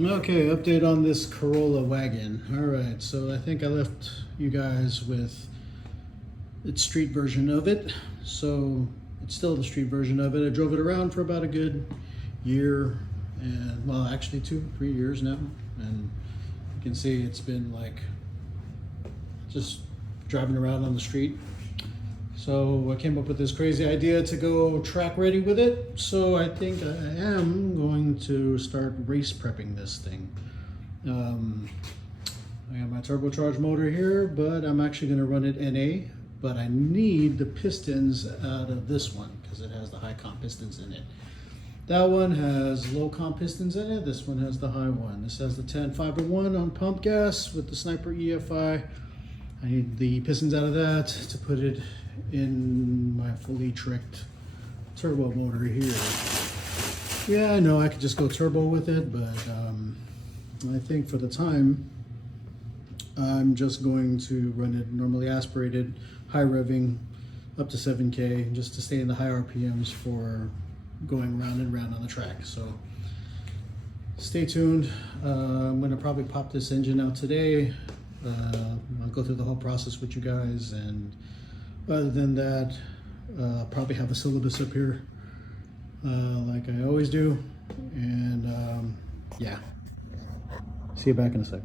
Okay, update on this Corolla Wagon. All right, so I think I left you guys with its street version of it. So it's still the street version of it. I drove it around for about a good year, and well, actually 2-3 years now. And you can see it's been like just driving around on the street. So I came up with this crazy idea to go track ready with it. So I think I am going to start race prepping this thing. I got my turbocharged motor here, but I'm actually going to run it NA. But I need the pistons out of this one because it has the high comp pistons in it. That one has low comp pistons in it. This one has the high one. This has the 10 fiber one on pump gas with the Sniper EFI. I need the pistons out of that to put it in my fully tricked turbo motor here. Yeah, I know I could just go turbo with it, but I think for the time, I'm just going to run it normally aspirated, high revving, up to 7K, just to stay in the high RPMs for going round and round on the track. So stay tuned. I'm gonna probably pop this engine out today. I'll go through the whole process with you guys, and other than that, I'll probably have a syllabus up here like I always do. And yeah, see you back in a sec.